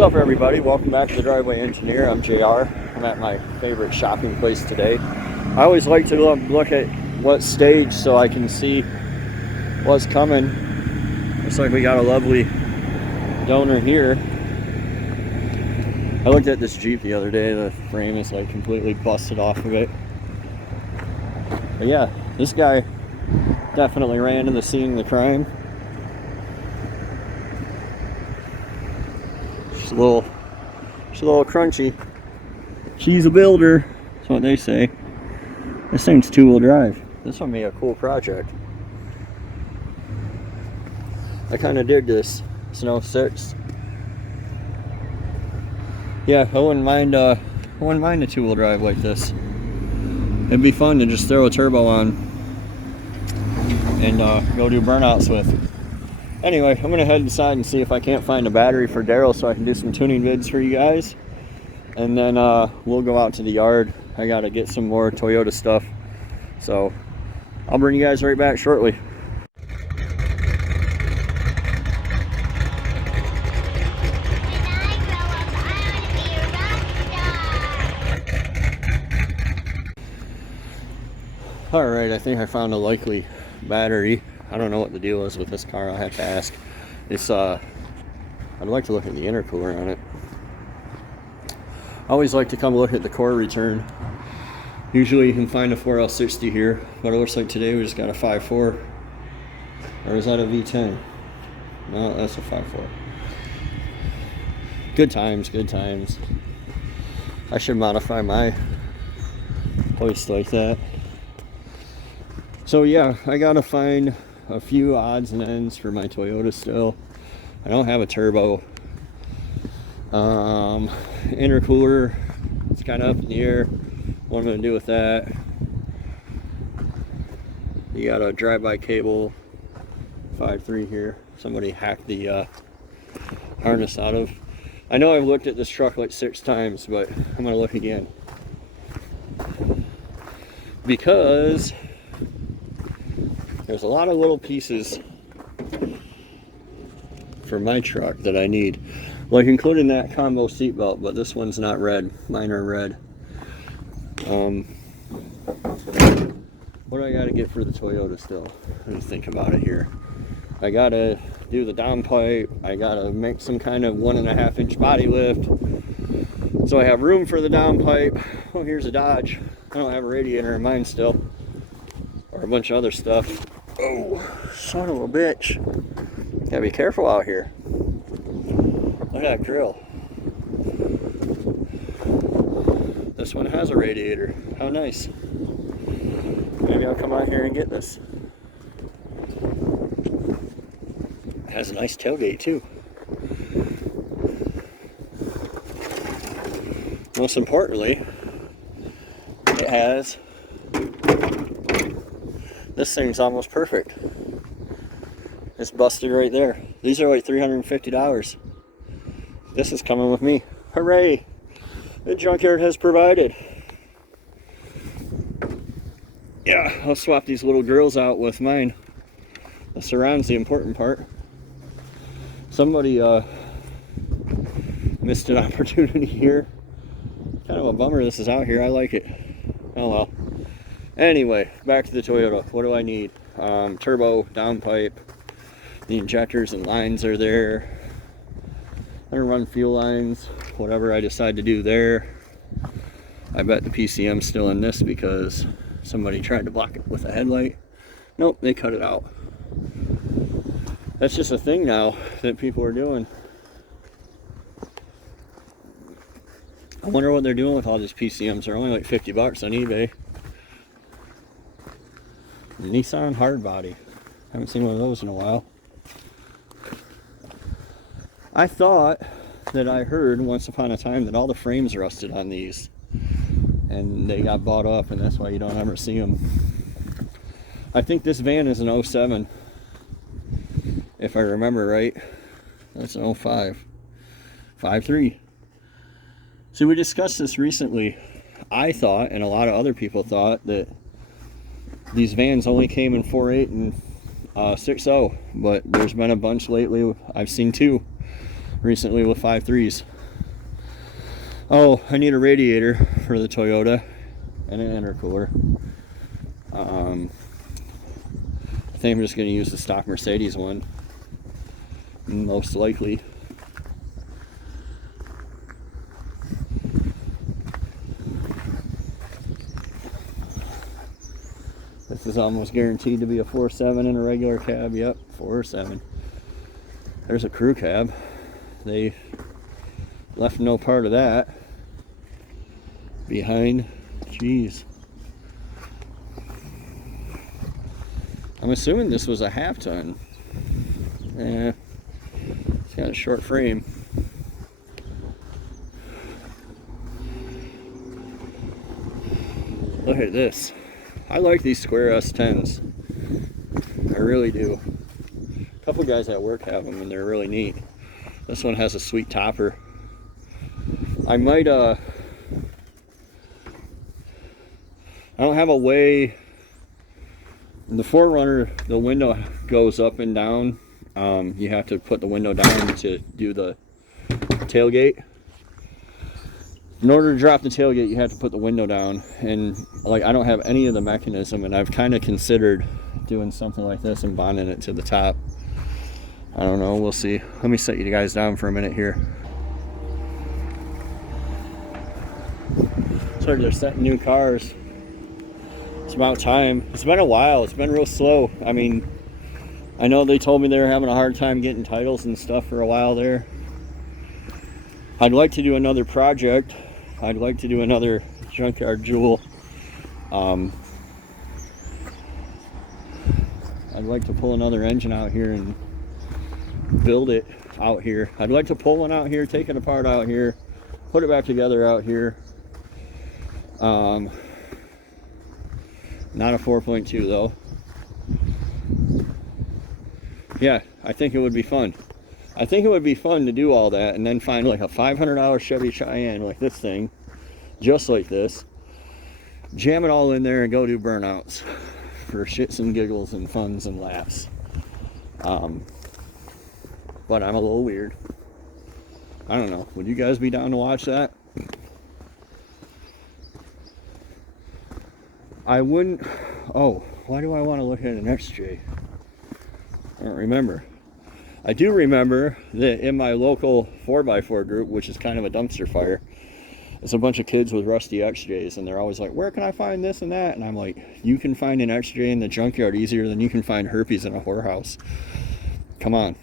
What's up, everybody? Welcome back to the Driveway Engineer. I'm JR. I'm at my favorite shopping place today. I always like to look at what stage so I can see what's coming. Looks like we got a lovely donor here. I looked at this Jeep the other day. The frame is like completely busted off of it. But yeah, this guy definitely ran to the scene of the crime. She's a little crunchy. She's a builder. That's what they say. This thing's two-wheel drive. This would be a cool project. I kind of dig this. It's an 06. Yeah, I wouldn't mind a two-wheel drive like this. It'd be fun to just throw a turbo on and go do burnouts with. Anyway, I'm gonna head inside and see if I can't find a battery for Daryl so I can do some tuning vids for you guys. And then we'll go out to the yard. I gotta get some more Toyota stuff. So I'll bring you guys right back shortly. Alright, I think I found a likely battery. I don't know what the deal is with this car. I'll have to ask. It's I'd like to look at the intercooler on it. I always like to come look at the core return. Usually you can find a 4L60 here, but it looks like today we just got a 5.4. Or is that a V10? No, that's a 5.4. Good times, good times. I should modify my hoist like that. So yeah, I gotta find a few odds and ends for my Toyota still. I don't have a turbo. Intercooler, it's kind of up in the air. What I'm gonna do with that. You got a drive-by cable 5.3 here. Somebody hacked the harness out of. I know I've looked at this truck like 6 times, but I'm gonna look again. Because there's a lot of little pieces for my truck that I need, like including that combo seatbelt, but this one's not red. Mine are red. What do I gotta get for the Toyota still? Let me think about it here. I gotta do the downpipe. I gotta make some kind of 1.5-inch body lift, so I have room for the downpipe. Oh, here's a Dodge. I don't have a radiator in mine still, or a bunch of other stuff. Oh, son of a bitch. Gotta be careful out here. Look at that grill. This one has a radiator. How nice. Maybe I'll come out here and get this. It has a nice tailgate too. Most importantly, it has, this thing's almost perfect. It's busted right there. These are like $350. This is coming with me. Hooray! The Junkyard has provided. Yeah, I'll swap these little grills out with mine. The surround's the important part. Somebody missed an opportunity here. Kind of a bummer this is out here. I like it. Oh well. Anyway, back to the Toyota. What do I need? Turbo, downpipe. The injectors and lines are there. I'm gonna run fuel lines, whatever I decide to do there. I bet the PCM's still in this because somebody tried to block it with a headlight. Nope, they cut it out. That's just a thing now that people are doing. I wonder what they're doing with all these PCMs. They're only like $50 on eBay. Nissan hardbody. Haven't seen one of those in a while. I thought that I heard once upon a time that all the frames rusted on these and they got bought up, and that's why you don't ever see them. I think this van is an 07, if I remember right. That's an 05. 5.3. See, we discussed this recently. I thought, and a lot of other people thought, that these vans only came in 4.8 and 6.0, but there's been a bunch lately. I've seen 2. recently with 5.3s. Oh, I need a radiator for the Toyota and an intercooler. I think I'm just going to use the stock Mercedes one, most likely. This is almost guaranteed to be a 4.7 in a regular cab. Yep, 4.7. There's a crew cab. They left no part of that behind. Jeez. I'm assuming this was a half ton. Yeah, it's got a short frame. Look at this. I like these square S10s. I really do. A couple guys at work have them and they're really neat. This one has a sweet topper. I might, I don't have a way. The 4Runner, the window goes up and down. You have to put the window down to do the tailgate. In order to drop the tailgate, you have to put the window down, and like I don't have any of the mechanism, and I've kind of considered doing something like this and bonding it to the top. I don't know, we'll see. Let me set you guys down for a minute here. So they're setting new cars. It's about time. It's been a while. It's been real slow. I mean, I know they told me they were having a hard time getting titles and stuff for a while there. I'd like to do another project. I'd like to do another Junkyard Jewel. I'd like to pull another engine out here and build it out here. I'd like to pull one out here, take it apart out here, put it back together out here. Not a 4.2 though. Yeah, I think it would be fun. I think it would be fun to do all that and then find like a $500 Chevy Cheyenne like this thing, just like this, jam it all in there and go do burnouts for shits and giggles and funs and laughs. But I'm a little weird. I don't know. Would you guys be down to watch that? I wouldn't. Oh, why do I want to look at an XJ? I don't remember. I do remember that in my local 4x4 group, which is kind of a dumpster fire, it's a bunch of kids with rusty XJs, and they're always like, where can I find this and that? And I'm like, you can find an XJ in the junkyard easier than you can find herpes in a whorehouse. Come on.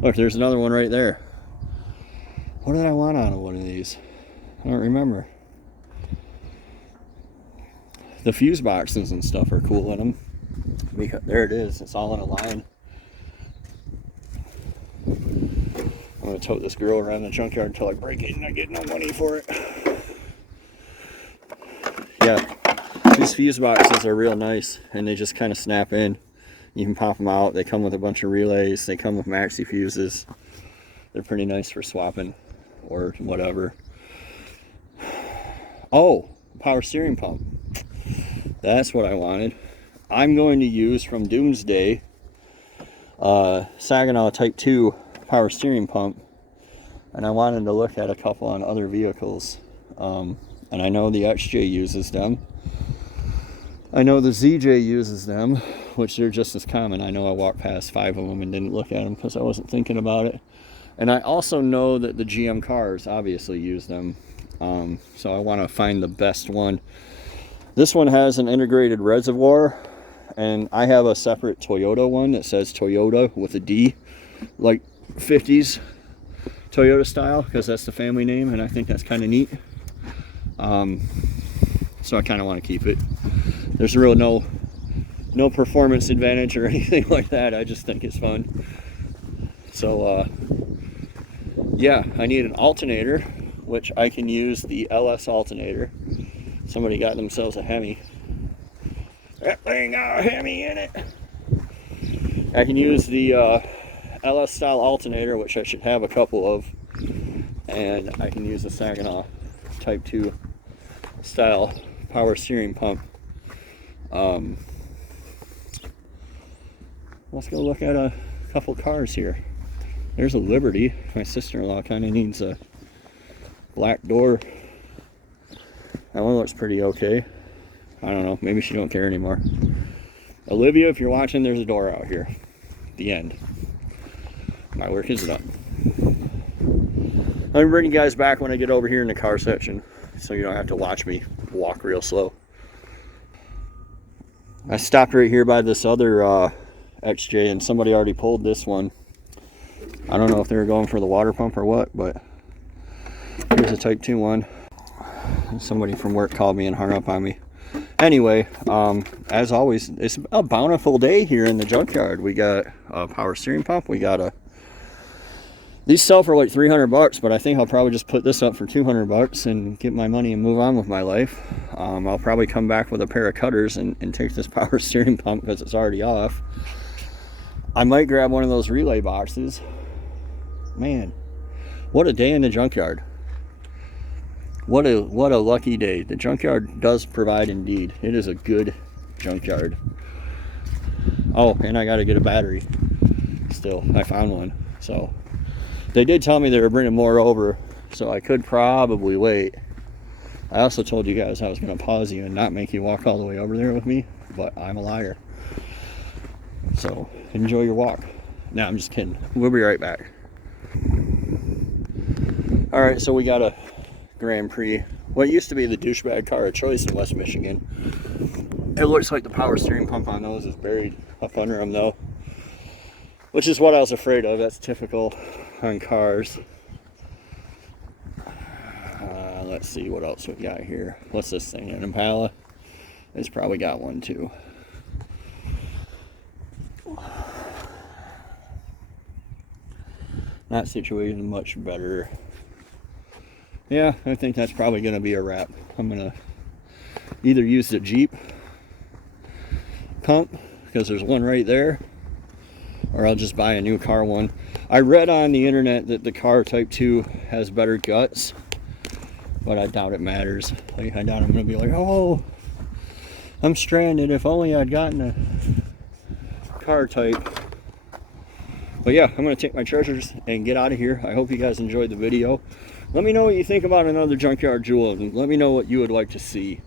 Look, there's another one right there. What did I want out of one of these? I don't remember. The fuse boxes and stuff are cool in them. Because there it is. It's all in a line. I'm going to tote this girl around the junkyard until I break it and I get no money for it. Yeah, these fuse boxes are real nice and they just kind of snap in. You can pop them out. They come with a bunch of relays. They come with maxi fuses. They're pretty nice for swapping or whatever. Oh, power steering pump. That's what I wanted. I'm going to use from Doomsday Saginaw Type 2 power steering pump, and I wanted to look at a couple on other vehicles, and I know the XJ uses them. I know the ZJ uses them, which they're just as common. I know I walked past 5 of them and didn't look at them because I wasn't thinking about it. And I also know that the GM cars obviously use them, so I want to find the best one. This one has an integrated reservoir, and I have a separate Toyota one that says Toyota with a D, like 50s Toyota style, because that's the family name, and I think that's kind of neat. So I kind of want to keep it. There's really no performance advantage or anything like that. I just think it's fun. So yeah, I need an alternator, which I can use the LS alternator. Somebody got themselves a Hemi. That thing got a Hemi in it. I can use the LS style alternator, which I should have a couple of, and I can use the Saginaw Type 2 style power steering pump. Let's go look at a couple cars here. There's a Liberty. My sister-in-law kind of needs a black door. That one looks pretty okay. I don't know. Maybe she don't care anymore. Olivia, if you're watching, there's a door out here. The end. My work is done. Let me bring you guys back when I get over here in the car section, so you don't have to watch me walk real slow. I stopped right here by this other XJ, and somebody already pulled this one. I don't know if they were going for the water pump or what, but here's a Type 2 one. Somebody from work called me and hung up on me. Anyway, as always, it's a bountiful day here in the junkyard. We got a power steering pump. We got these sell for like 300 bucks, but I think I'll probably just put this up for 200 bucks and get my money and move on with my life. I'll probably come back with a pair of cutters and take this power steering pump because it's already off. I might grab one of those relay boxes. Man, what a day in the junkyard. What a lucky day. The junkyard does provide indeed. It is a good junkyard. Oh, and I got to get a battery. Still, I found one. So they did tell me they were bringing more over, so I could probably wait. I also told you guys I was going to pause you and not make you walk all the way over there with me, but I'm a liar. So enjoy your walk. No, I'm just kidding. We'll be right back. All right, so we got a Grand Prix, what used to be the douchebag car of choice in West Michigan. It looks like the power steering pump on those is buried up under them though, which is what I was afraid of. That's typical on cars. Let's see what else we got here. What's this thing, an Impala? It's probably got one too. Not situated much better. Yeah, I think that's probably going to be a wrap. I'm going to either use the Jeep pump, because there's one right there, or I'll just buy a new car one. I read on the internet that the car Type 2 has better guts, but I doubt it matters. Like, I doubt I'm going to be like, oh, I'm stranded. If only I'd gotten a car type. But yeah, I'm going to take my treasures and get out of here. I hope you guys enjoyed the video. Let me know what you think about another Junkyard Jewel, and let me know what you would like to see.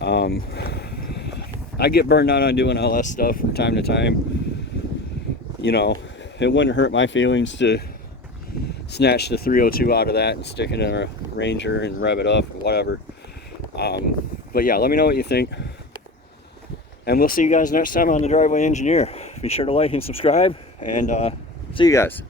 I get burned out on doing LS stuff from time to time. You know, it wouldn't hurt my feelings to snatch the 302 out of that and stick it in a Ranger and rev it up or whatever. But yeah, let me know what you think. And we'll see you guys next time on The Driveway Engineer. Be sure to like and subscribe, and see you guys.